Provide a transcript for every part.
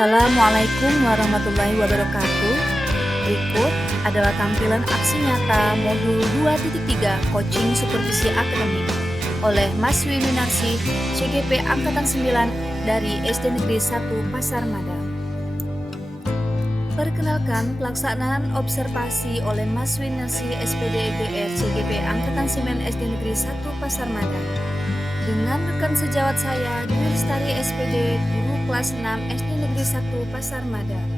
Assalamualaikum warahmatullahi wabarakatuh. Berikut adalah tampilan aksi nyata modul 2.3 Coaching Supervisi Akademik oleh Mas Winarsi CGP Angkatan 9 dari SD Negeri 1 Pasar Madang. Perkenalkan pelaksanaan observasi oleh Mas Winarsi SPD EGR CGP Angkatan 9 SD Negeri 1 Pasar Madang dengan rekan sejawat saya Dwi Lestari SPD Guru kelas 6 SD Negeri 1 Pasar Madang.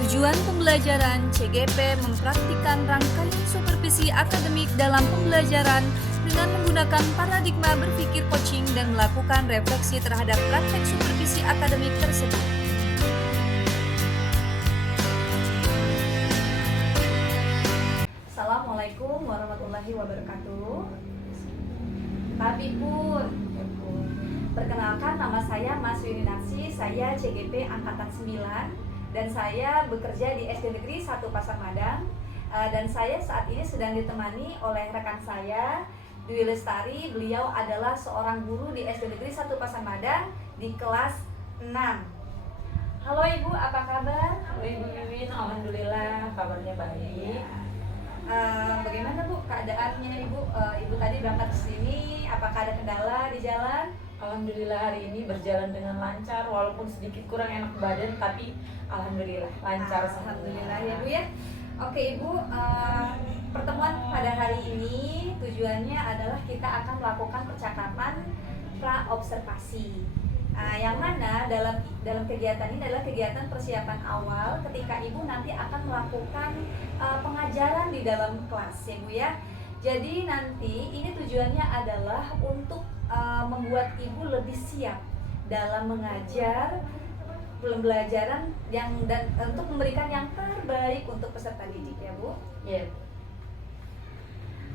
Tujuan pembelajaran CGP mempraktikkan rangkaian supervisi akademik dalam pembelajaran dengan menggunakan paradigma berpikir coaching dan melakukan refleksi terhadap praktek supervisi akademik tersebut. Assalamualaikum warahmatullahi wabarakatuh. Pak Bipur, perkenalkan nama saya Mas Winarsi, saya CGP Angkatan 9 dan saya bekerja di SD Negeri 1 Pasar Madang, dan saya saat ini sedang ditemani oleh rekan saya Dwi Lestari. Beliau adalah seorang guru di SD Negeri 1 Pasar Madang di kelas 6. Halo Ibu, apa kabar? Halo Ibu Wiwin, alhamdulillah kabarnya baik. Bagaimana Bu keadaannya Ibu? Ibu tadi berangkat ke sini, apakah ada kendala di jalan? Alhamdulillah hari ini berjalan dengan lancar, walaupun sedikit kurang enak badan, tapi alhamdulillah lancar. Alhamdulillah ya Bu ya. Oke Ibu, pertemuan pada hari ini tujuannya adalah kita akan melakukan percakapan pra-observasi. Yang mana dalam kegiatan ini adalah kegiatan persiapan awal ketika Ibu nanti akan melakukan pengajaran di dalam kelas ya Bu ya. Jadi nanti ini tujuannya adalah untuk membuat Ibu lebih siap dalam mengajar pembelajaran dan untuk memberikan yang terbaik untuk peserta didik ya Bu. Yeah.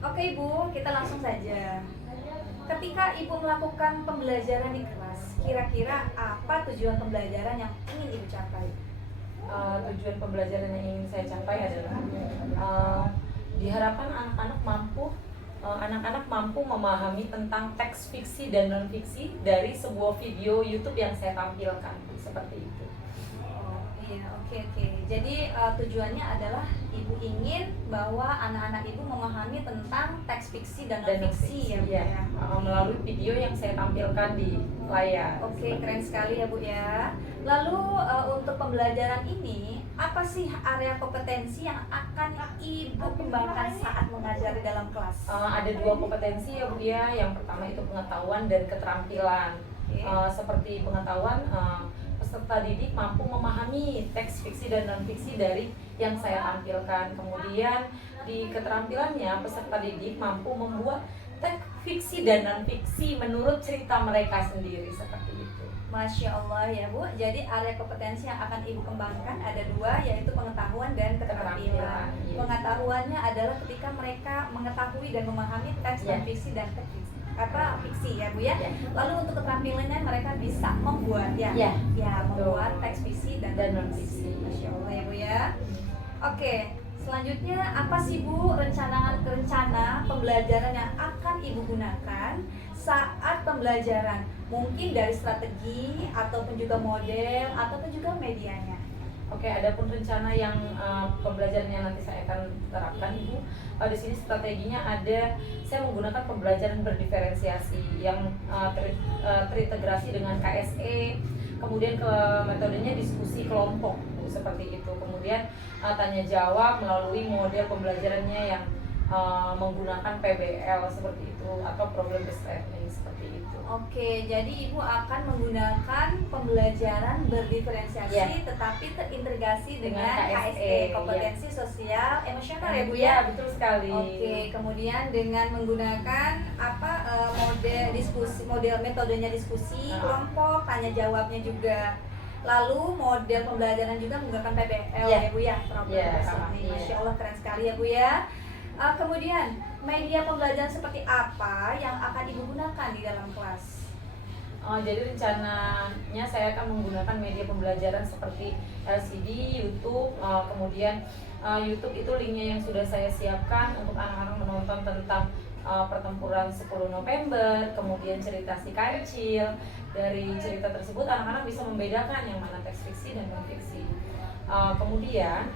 Oke Ibu, kita langsung saja. Ketika Ibu melakukan pembelajaran di kelas, kira-kira apa tujuan pembelajaran yang ingin Ibu capai? Tujuan pembelajaran yang ingin saya capai adalah diharapkan anak-anak mampu memahami tentang teks fiksi dan non fiksi dari sebuah video YouTube yang saya tampilkan, seperti itu. Iya, oke. Jadi tujuannya adalah Ibu ingin bahwa anak-anak Ibu memahami tentang teks fiksi dan non fiksi ya. Melalui video yang saya tampilkan di layar. Oke, keren sekali ya Bu ya. Lalu untuk pembelajaran ini, apa sih area kompetensi yang akan Ibu kembangkan saat mengajar di dalam kelas? Ada dua kompetensi ya Bu ya. Yang pertama itu pengetahuan dan keterampilan. Seperti pengetahuan, peserta didik mampu memahami teks fiksi dan non fiksi dari yang saya tampilkan. Kemudian di keterampilannya, peserta didik mampu membuat teks fiksi dan non fiksi menurut cerita mereka sendiri, seperti itu. Masya Allah ya Bu. Jadi area kompetensi yang akan Ibu kembangkan ada dua, yaitu pengetahuan dan keterampilan. Pengetahuannya adalah ketika mereka mengetahui dan memahami teks non fiksi dan fiksi ya Bu ya. Lalu untuk keterampilannya mereka bisa membuat membuat teks fiksi dan non fiksi. Masya Allah ya Bu ya. Oke, selanjutnya apa sih Bu rencana pembelajaran yang akan Ibu gunakan saat pembelajaran? Mungkin dari strategi ataupun juga model ataupun juga medianya. Oke, adapun rencana yang pembelajaran yang nanti saya akan terapkan Ibu, di sini strateginya ada, saya menggunakan pembelajaran berdiferensiasi yang terintegrasi dengan KSE, kemudian metodenya diskusi kelompok seperti itu, kemudian tanya jawab melalui model pembelajarannya yang menggunakan PBL seperti itu atau problem based learning seperti itu. Oke, jadi Ibu akan menggunakan pembelajaran berdiferensiasi tetapi terintegrasi dengan KSE, kompetensi sosial emosional ya Bu ya. Betul sekali. Oke, kemudian dengan menggunakan model metodenya diskusi kelompok, tanya jawabnya juga. Lalu model pembelajaran juga menggunakan PBL ya Bu ya, problem based learning. Masya Allah, keren sekali ya Bu ya. Kemudian media pembelajaran seperti apa yang akan Ibu gunakan di dalam kelas? Jadi rencananya saya akan menggunakan media pembelajaran seperti LCD, YouTube, kemudian YouTube itu linknya yang sudah saya siapkan untuk anak-anak menonton tentang pertempuran 10 November, kemudian cerita si kancil. Dari cerita tersebut anak-anak bisa membedakan yang mana teks fiksi dan non fiksi. Kemudian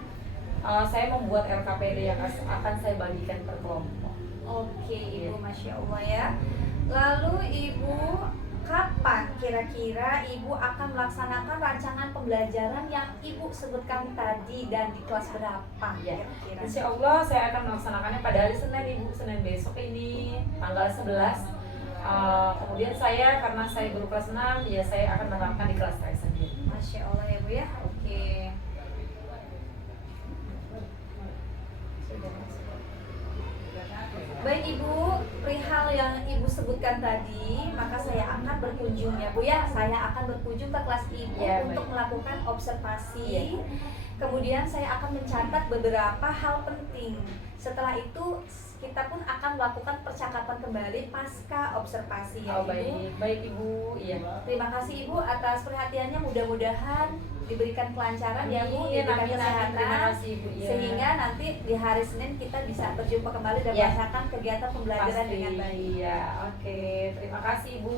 saya membuat LKPD yang akan saya bagikan per kelompok. Oke Ibu, Masya Allah ya. Lalu Ibu, kapan kira-kira Ibu akan melaksanakan rancangan pembelajaran yang Ibu sebutkan tadi dan di kelas berapa? Ya, Kira-kira? Insya Allah saya akan melaksanakannya pada hari Senin Ibu, Senin besok ini tanggal 11. Kemudian saya, karena saya guru kelas 6, ya saya akan menerapkan di kelas saya sendiri. Masya Allah ya Bu ya. Oke. Baik Ibu, perihal yang Ibu sebutkan tadi, maka saya akan berkunjung ya Bu ya. Saya akan berkunjung ke kelas Ibu Ya, untuk baik. melakukan observasi. Ya. Kemudian saya akan mencatat beberapa hal penting. Setelah itu kita pun akan melakukan percakapan kembali pasca observasi ya Oh, Ibu. baik Ibu. Iya. Terima kasih Ibu atas perhatiannya, mudah-mudahan diberikan kelancaran ya Bu, diberikan Terima kesehatan, kasih Ibu. Ya. sehingga nanti di hari Senin kita bisa berjumpa kembali dan Ya. melaksanakan kegiatan pembelajaran Pasti. dengan baik. Iya, oke. Terima kasih Ibu.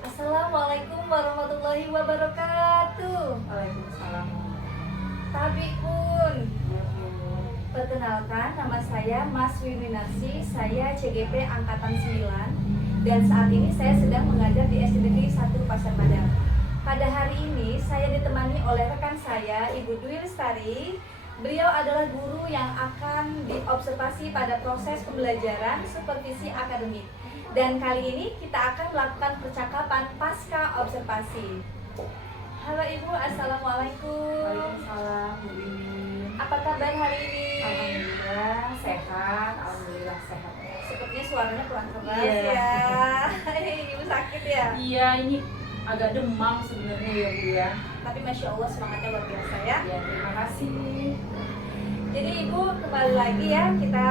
Assalamualaikum warahmatullahi wabarakatuh. Waalaikumsalam. Tabi pun. Perkenalkan, nama saya Mas Wiwinarsi, saya CGP Angkatan 9 dan saat ini saya sedang mengajar di SD Negeri 1 Pasar Madang. Pada hari ini saya ditemani oleh rekan saya, Ibu Dwi Lestari. Beliau adalah guru yang akan diobservasi pada proses pembelajaran supervisi akademik. Dan kali ini kita akan melakukan percakapan pasca observasi. Halo Ibu, Assalamualaikum. Waalaikumsalam Bu Wiwin. Apa kabar hari ini? Alhamdulillah sehat. Alhamdulillah sehat. Sepertinya suaranya kurang keras Iya. ya. Ibu sakit ya? Iya, ini agak demam sebenarnya ya Bu ya. Tapi Masya Allah semangatnya luar biasa ya. Ya, terima kasih. Jadi Ibu kembali lagi ya, kita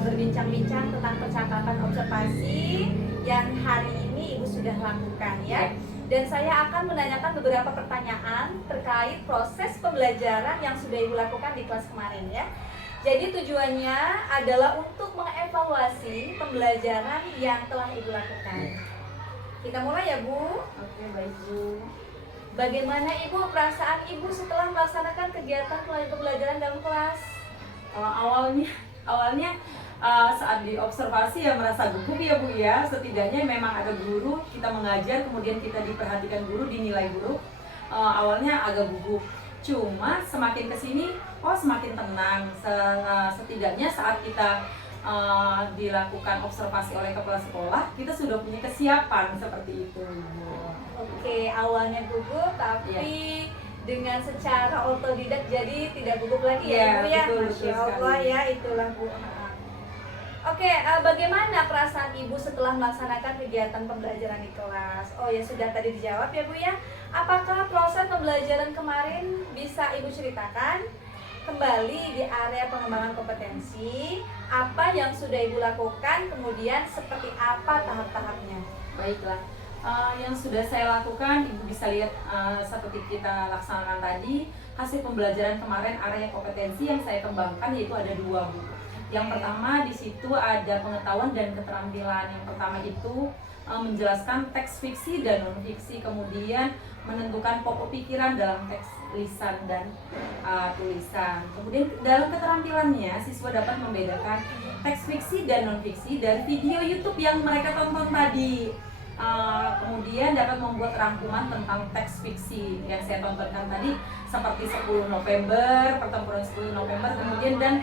berbincang-bincang tentang percakapan observasi yang hari ini Ibu sudah lakukan ya. Dan saya akan menanyakan beberapa pertanyaan terkait proses pembelajaran yang sudah Ibu lakukan di kelas kemarin ya. Jadi tujuannya adalah untuk mengevaluasi pembelajaran yang telah Ibu lakukan. Kita mulai ya Bu. Oke, baik Bu. Bagaimana Ibu perasaan Ibu setelah melaksanakan kegiatan pembelajaran dalam kelas? Awalnya saat diobservasi ya merasa gugup ya Bu ya. Setidaknya memang ada guru, kita mengajar kemudian kita diperhatikan guru, dinilai guru. Awalnya agak gugup. Cuma semakin kesini, semakin tenang. Setidaknya saat kita dilakukan observasi oleh kepala sekolah, kita sudah punya kesiapan seperti itu. Oke, awalnya gugup tapi dengan secara otodidak jadi tidak gugup lagi ya Iya, Ibu ya. betul, Masya betul Allah sekali. ya, itulah Bu. Oke, bagaimana perasaan Ibu setelah melaksanakan kegiatan pembelajaran di kelas? Oh ya, sudah tadi dijawab ya Bu ya. Apakah proses pembelajaran kemarin bisa Ibu ceritakan kembali di area pengembangan kompetensi? Apa yang sudah Ibu lakukan, kemudian seperti apa tahap-tahapnya? Baiklah, yang sudah saya lakukan, Ibu bisa lihat seperti kita laksanakan tadi, hasil pembelajaran kemarin area kompetensi yang saya kembangkan yaitu ada dua, Bu. Yang pertama di situ ada pengetahuan dan keterampilan. Yang pertama itu menjelaskan teks fiksi dan non fiksi, kemudian menentukan pokok pikiran dalam teks lisan dan tulisan. Kemudian dalam keterampilannya siswa dapat membedakan teks fiksi dan non fiksi dari video YouTube yang mereka tonton tadi. Kemudian dapat membuat rangkuman tentang teks fiksi yang saya tontonkan tadi seperti 10 November, pertempuran 10 November, kemudian dan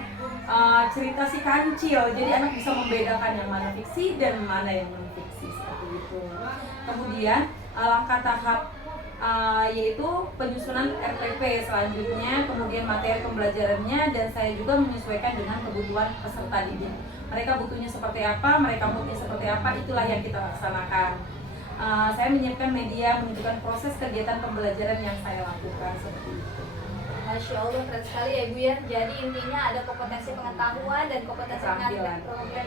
cerita si kancil. Jadi anak bisa membedakan yang mana fiksi dan mana yang non fiksi seperti itu. Kemudian langkah tahap yaitu penyusunan RPP selanjutnya, kemudian materi pembelajarannya, dan saya juga menyesuaikan dengan kebutuhan peserta didik. Mereka butuhnya seperti apa, mereka moodnya seperti apa, itulah yang kita laksanakan. Saya menyiapkan media menunjukkan proses kegiatan pembelajaran yang saya lakukan seperti itu. Masya Allah, keren sekali ya Bu ya. Jadi intinya ada kompetensi pengetahuan dan kompetensi Keterampilan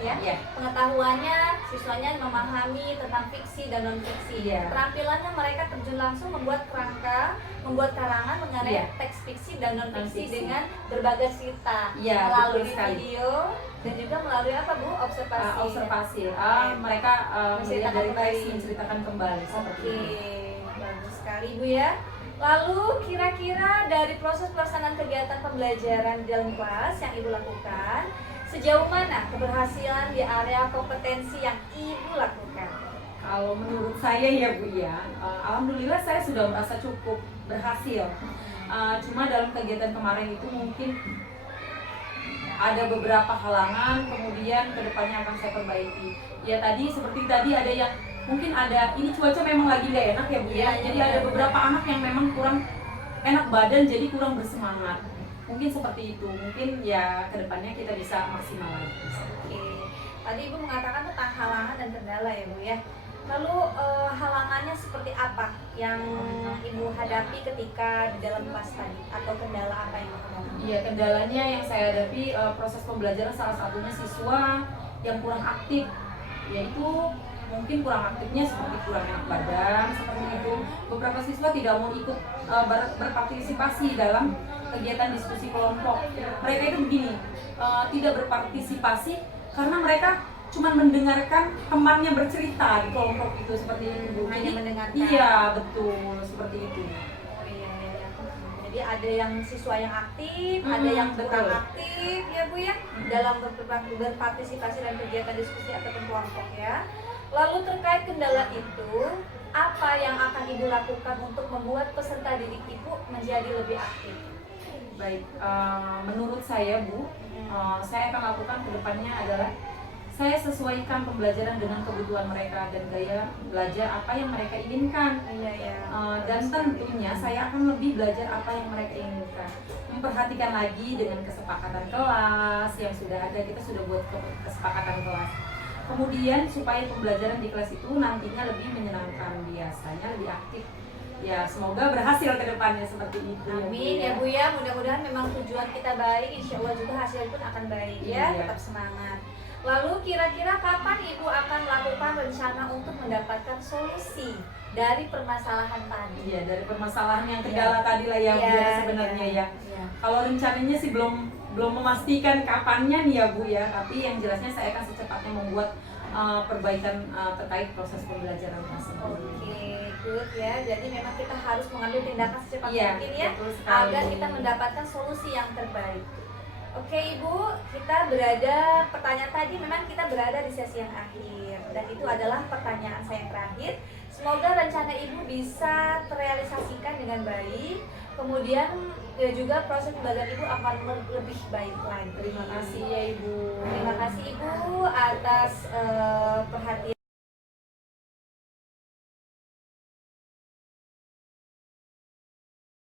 ya. Yeah. Pengetahuannya siswanya memahami tentang fiksi dan non fiksi. Yeah. Keterampilannya mereka terjun langsung membuat kerangka, membuat karangan mengenai Yeah. teks fiksi dan non fiksi Non-fiksi. dengan berbagai cerita Yeah, melalui betul sekali. video dan juga melalui apa Bu? Observasi. Observasi. Ya. Mereka melihat dari Menceritakan teks, kembali. menceritakan kembali seperti Oke, itu. bagus sekali Bu ya. Lalu kira-kira dari proses pelaksanaan kegiatan pembelajaran di dalam kelas yang Ibu lakukan, sejauh mana keberhasilan di area kompetensi yang Ibu lakukan? Kalau menurut saya ya Bu ya, alhamdulillah saya sudah merasa cukup berhasil. Cuma dalam kegiatan kemarin itu mungkin ada beberapa halangan, kemudian kedepannya akan saya perbaiki. Ya tadi seperti tadi ada yang mungkin ada, ini cuaca memang lagi nggak enak ya Bu ya, jadi ada beberapa anak yang memang kurang enak badan, jadi kurang bersemangat. Mungkin seperti itu, mungkin ya kedepannya kita bisa maksimal lagi. Oke, tadi Ibu mengatakan tentang halangan dan kendala ya Bu ya. Lalu halangannya seperti apa yang Ibu hadapi ketika di dalam kelas tadi, atau kendala apa yang Ibu hadapi? Iya, kendalanya yang saya hadapi proses pembelajaran salah satunya siswa yang kurang aktif, yaitu mungkin kurang aktifnya seperti kurang enak badan seperti itu. Beberapa siswa tidak mau ikut berpartisipasi dalam kegiatan diskusi kelompok. Mereka itu begini, tidak berpartisipasi karena mereka cuma mendengarkan temannya bercerita di kelompok itu seperti itu. Hanya mendengarkan. Iya, betul seperti itu. Oh iya, iya. Jadi ada yang siswa yang aktif, ada yang kurang betul. aktif ya Bu ya, dalam berpartisipasi dalam kegiatan diskusi ataupun kelompok ya. Lalu terkait kendala itu, apa yang akan Ibu lakukan untuk membuat peserta didik Ibu menjadi lebih aktif? Baik, menurut saya Bu, saya akan lakukan ke depannya adalah saya sesuaikan pembelajaran dengan kebutuhan mereka dan gaya belajar apa yang mereka inginkan. Iya ya. Dan tentunya saya akan lebih belajar apa yang mereka inginkan. Memperhatikan lagi dengan kesepakatan kelas yang sudah ada, kita sudah buat kesepakatan kelas. Kemudian supaya pembelajaran di kelas itu nantinya lebih menyenangkan, biasanya lebih aktif. Ya semoga berhasil ke depannya seperti itu. Amin ya Bu ya, mudah-mudahan memang tujuan kita baik, insya Allah juga hasil pun akan baik ya, Iya. tetap semangat. Lalu kira-kira kapan Ibu akan melakukan rencana untuk mendapatkan solusi dari permasalahan tadi? Iya, dari permasalahan yang kendala tadi lah ya Bu ya sebenarnya ya. Iya. Kalau rencananya sih belum memastikan kapannya nih ya Bu ya, tapi yang jelasnya saya akan secepatnya membuat perbaikan terkait proses pembelajaran tersebut. Oke, good ya. Jadi memang kita harus mengambil tindakan secepat Iya, mungkin ya, betul sekali. agar kita mendapatkan solusi yang terbaik. Oke Ibu, pertanyaan tadi memang kita berada di sesi yang akhir, dan itu adalah pertanyaan saya yang terakhir. Semoga rencana Ibu bisa terrealisasikan dengan baik. Kemudian juga proses pembelajaran Ibu akan lebih baik lagi. Terima kasih ya Ibu. Terima kasih Ibu atas perhatian.